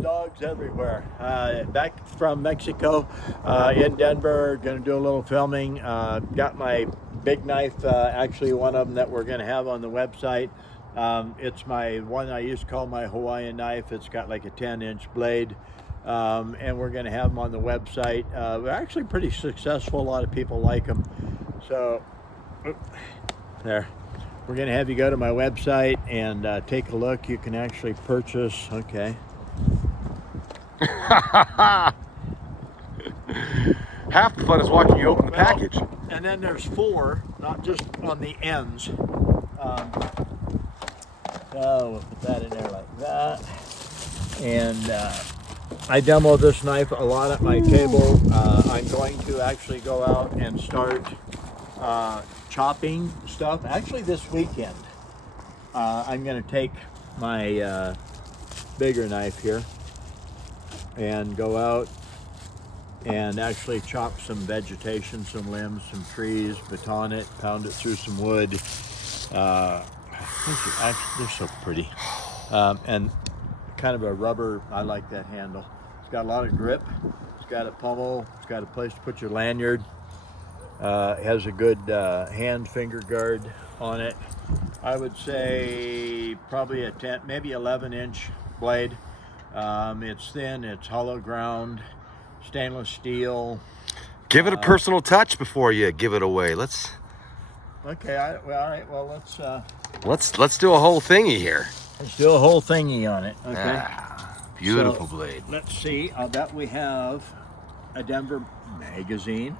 dogs everywhere. Back from Mexico, in Denver, going to do a little filming. Got my big knife, actually one of them that we're going to have on the website. It's my one I used to call my Hawaiian knife. It's got like a 10-inch blade, and we're going to have them on the website. We're actually pretty successful. A lot of people like them. So, there. We're going to have you go to my website and take a look. You can actually purchase, okay. Half the fun is watching you open the package. And then there's 4, not just on the ends. We'll put that in there like that. And I demo this knife a lot at my table. I'm going to actually go out and start chopping stuff. Actually this weekend, I'm going to take my bigger knife here and go out and actually chop some vegetation, some limbs, some trees, baton it, pound it through some wood. They're so pretty. And kind of a rubber, I like that handle. It's got a lot of grip. It's got a pommel. It's got a place to put your lanyard. It has a good hand finger guard on it. I would say probably a 10, maybe 11-inch blade. It's thin, it's hollow ground, stainless steel. Give it a personal touch before you give it away. Okay, all right. Well, Let's do a whole thingy here. let's do a whole thingy on it. Okay. Beautiful So, blade. Let's see. I bet we have a Denver magazine.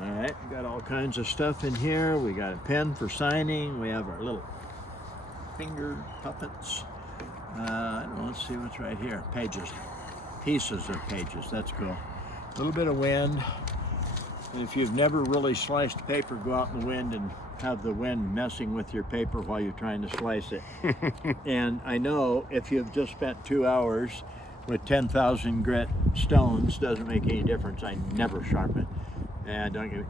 All right, we got all kinds of stuff in here. We got a pen for signing. We have our little finger puppets. Let's see what's right here. Pages, pieces of pages. That's cool. A little bit of wind. And if you've never really sliced paper, go out in the wind and have the wind messing with your paper while you're trying to slice it. And I know if you've just spent 2 hours with 10,000 grit stones, doesn't make any difference. I never sharpen. And don't get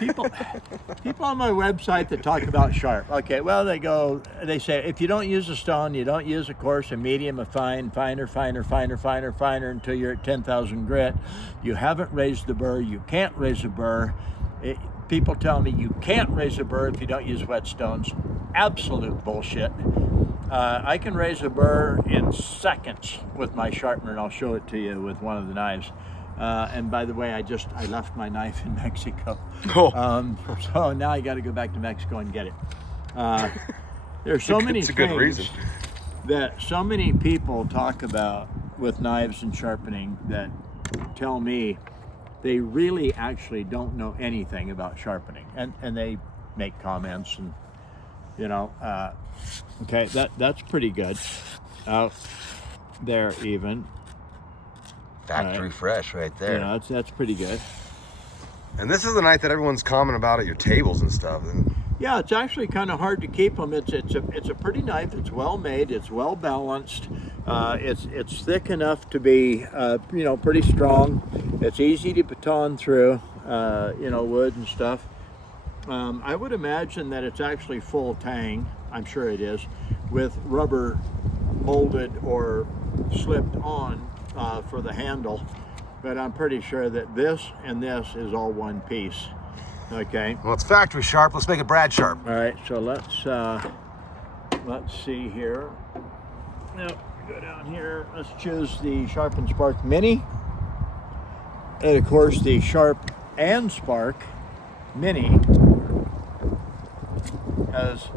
people on my website that talk about sharp. Okay, well they say if you don't use a stone, you don't use a coarse, a medium, a fine, finer, until you're at 10,000 grit. You haven't raised the burr. You can't raise a burr. People tell me you can't raise a burr if you don't use whetstones. Absolute bullshit. I can raise a burr in seconds with my sharpener, and I'll show it to you with one of the knives. And by the way, I left my knife in Mexico. So now I got to go back to Mexico and get it. There's so many it's a good things reason. that so many people talk about with knives and sharpening that tell me they really actually don't know anything about sharpening, and they make comments, and okay, that's pretty good out there even. Factory fresh right there. Yeah, that's pretty good. And this is the knife that everyone's commenting about at your tables and stuff. And yeah, it's actually kind of hard to keep them. It's a pretty knife. It's well made. It's well balanced. It's thick enough to be pretty strong. It's easy to baton through wood and stuff. I would imagine that it's actually full tang. I'm sure it is, with rubber molded or slipped on for the handle, but I'm pretty sure that this and this is all one piece. Okay. Well, it's factory sharp. Let's make it Brad sharp. All right. So let's see here. Now go down here. Let's choose the Sharp and Spark Mini, and of course the Sharp and Spark Mini has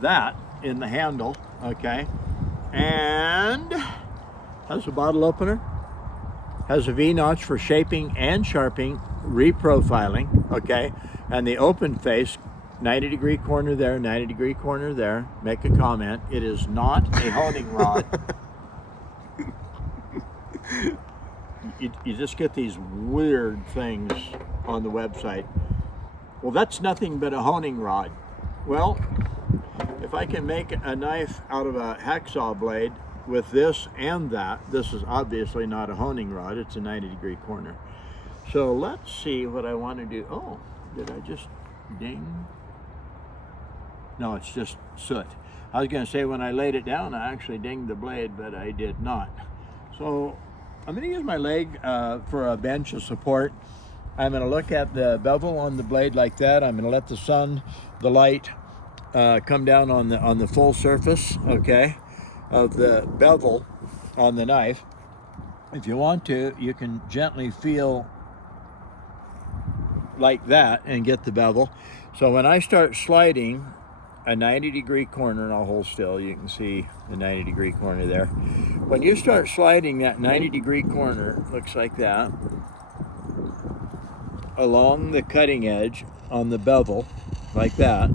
that in the handle. Okay, and has a bottle opener, has a V-notch for shaping and sharpening, reprofiling, okay, and the open face, 90-degree corner there, 90-degree corner there. Make a comment. It is not a honing rod. You just get these weird things on the website. Well, that's nothing but a honing rod. Well, if I can make a knife out of a hacksaw blade with this and that, this is obviously not a honing rod, it's a 90-degree corner. So let's see what I want to do. Oh, did I just ding? No, it's just soot. I was going to say when I laid it down, I actually dinged the blade, but I did not. So I'm going to use my leg for a bench of support. I'm going to look at the bevel on the blade like that. I'm going to let the light come down on the full surface, okay, of the bevel on the knife. If you want to, you can gently feel like that and get the bevel. So when I start sliding a 90-degree corner, and I'll hold still, you can see the 90-degree corner there. When you start sliding that 90-degree corner, looks like that, along the cutting edge on the bevel, like that.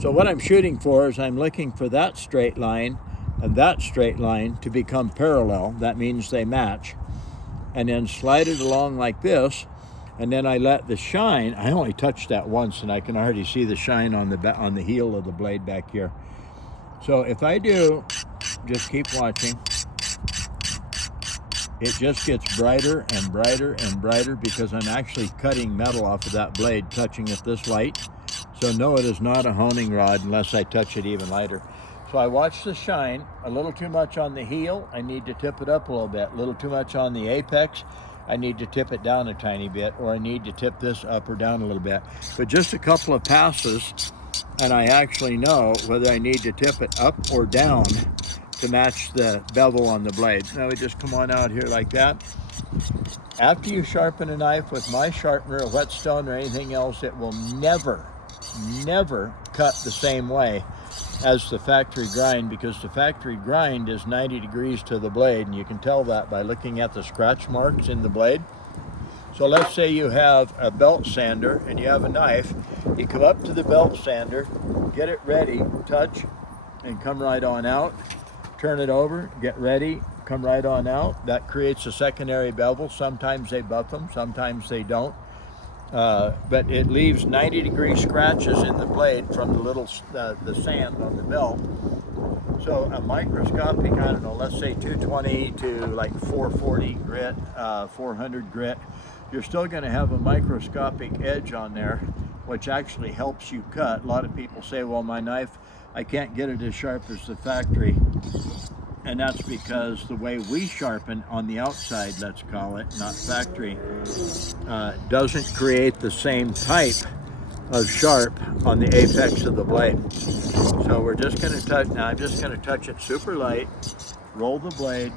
So what I'm shooting for is I'm looking for that straight line and that straight line to become parallel. That means they match. And then slide it along like this, and then I let the shine, I only touched that once and I can already see the shine on the heel of the blade back here. So if I do, just keep watching, it just gets brighter and brighter and brighter because I'm actually cutting metal off of that blade, touching it this light. So no, it is not a honing rod unless I touch it even lighter. So I watch the shine, a little too much on the heel, I need to tip it up a little bit. A little too much on the apex, I need to tip it down a tiny bit, or I need to tip this up or down a little bit. But just a couple of passes, and I actually know whether I need to tip it up or down to match the bevel on the blade. Now we just come on out here like that. After you sharpen a knife with my sharpener, a whetstone, or anything else, it will never cut the same way as the factory grind, because the factory grind is 90 degrees to the blade, and you can tell that by looking at the scratch marks in the blade. So let's say you have a belt sander and you have a knife. You come up to the belt sander, get it ready, touch, and come right on out. Turn it over, get ready, come right on out. That creates a secondary bevel. Sometimes they buff them, sometimes they don't. But it leaves 90-degree scratches in the blade from the sand on the belt. So a microscopic, I don't know, let's say 220 to like 440 grit, 400 grit, you're still going to have a microscopic edge on there, which actually helps you cut. A lot of people say, well, my knife, I can't get it as sharp as the factory. And that's because the way we sharpen on the outside, let's call it, not factory, doesn't create the same type of sharp on the apex of the blade. So we're just going to touch, now I'm just going to touch it super light, roll the blade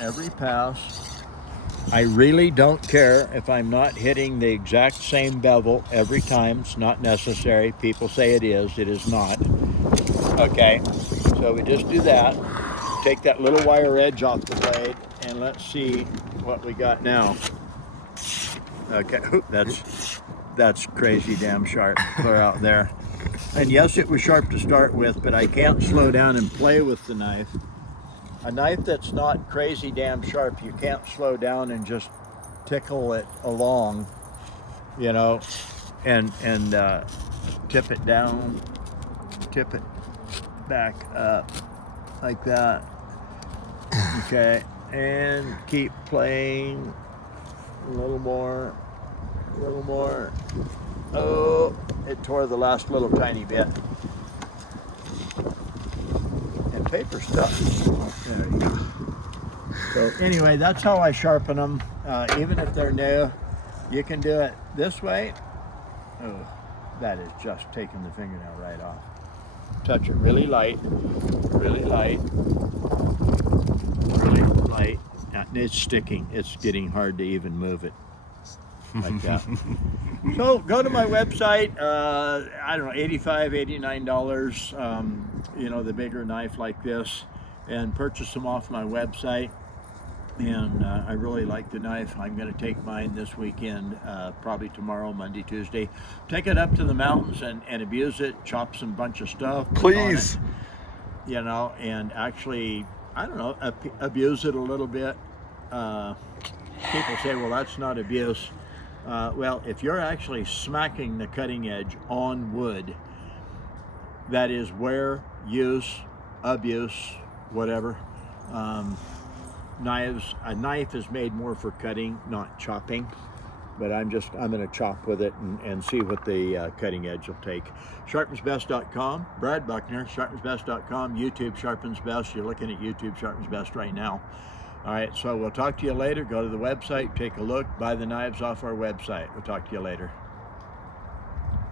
every pass. I really don't care if I'm not hitting the exact same bevel every time. It's not necessary. People say it is not. Okay, so we just do that. Take that little wire edge off the blade, and let's see what we got now. Okay, that's crazy damn sharp, clear out there. And yes, it was sharp to start with, but I can't slow down and play with the knife. A knife that's not crazy damn sharp, you can't slow down and just tickle it along, you know, and tip it down, tip it back up like that. Okay, and keep playing a little more. Oh, it tore the last little tiny bit. And paper stuff. There you go. So anyway, that's how I sharpen them. Even if they're new, you can do it this way. Oh, that is just taking the fingernail right off. Touch it really light, really light, really light. It's sticking. It's getting hard to even move it like that. So go to my website. I don't know, $85, $89. You know, the bigger knife like this, and purchase them off my website. And I really like the knife. I'm going to take mine this weekend, probably tomorrow, Monday, Tuesday. Take it up to the mountains and abuse it, chop some bunch of stuff. Please. You know, and actually, I don't know, abuse it a little bit. People say, well, that's not abuse. Well, if you're actually smacking the cutting edge on wood, that is wear, use, abuse, whatever. A knife is made more for cutting, not chopping. but I'm going to chop with it and see what the cutting edge will take. Sharpensbest.com, Brad Buckner, Sharpensbest.com, YouTube Sharpens Best. You're looking at YouTube Sharpens Best right now. All right, so we'll talk to you later. Go to the website, take a look, buy the knives off our website. We'll talk to you later.